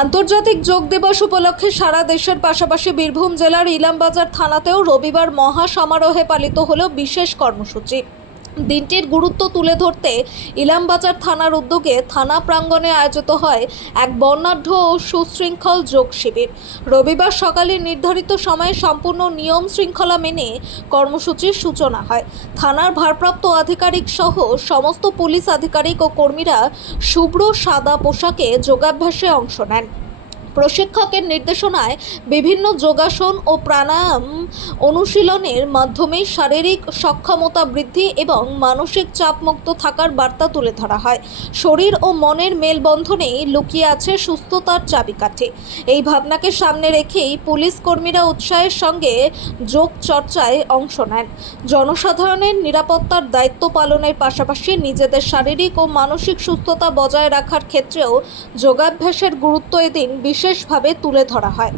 আন্তর্জাতিক যোগ দিবস উপলক্ষে সারা দেশের পাশাপাশি বীরভূম জেলার ইলামবাজার থানাতেও রবিবার মহা সমারোহে পালিত হলো বিশেষ কর্মসূচি। দিনটির গুরুত্ব তুলে ধরতে ইলামবাজার থানার উদ্যোগে থানা প্রাঙ্গণে আয়োজিত হয় এক বর্ণাঢ্য ও সুশৃঙ্খল যোগ শিবির। রবিবার সকালে নির্ধারিত সময়ে সম্পূর্ণ নিয়ম শৃঙ্খলা মেনে কর্মসূচির সূচনা হয়। থানার ভারপ্রাপ্ত আধিকারিক সহ সমস্ত পুলিশ আধিকারিক ও কর্মীরা শুভ্র সাদা পোশাকে যোগাভ্যাসে অংশ নেন। প্রশিক্ষকের নির্দেশনায় বিভিন্ন যোগাসন ও প্রাণায়াম অনুশীলনের মাধ্যমে শারীরিক সক্ষমতা বৃদ্ধি এবং মানসিক চাপমুক্ত থাকার বার্তা তুলে ধরা হয়। শরীর ও মনের মেলবন্ধনেই লুকিয়ে আছে সুস্থতার চাবিকাঠি। এই ভাবনাকে সামনে রেখেই পুলিশ কর্মীরা উৎসাহের সঙ্গে যোগ চর্চায় অংশ নেন। জনসাধারণের নিরাপত্তার দায়িত্ব পালনের পাশাপাশি নিজেদের শারীরিক ও মানসিক সুস্থতা বজায় রাখার ক্ষেত্রেও যোগাভ্যাসের গুরুত্ব এদিন বিশেষভাবে তুলে ধরা হয়।